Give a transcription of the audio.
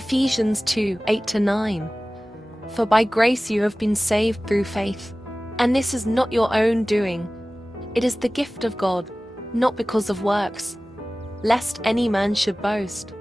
Ephesians 2:8-9. For by grace you have been saved through faith, and this is not your own doing. It is the gift of God, not because of works, lest any man should boast.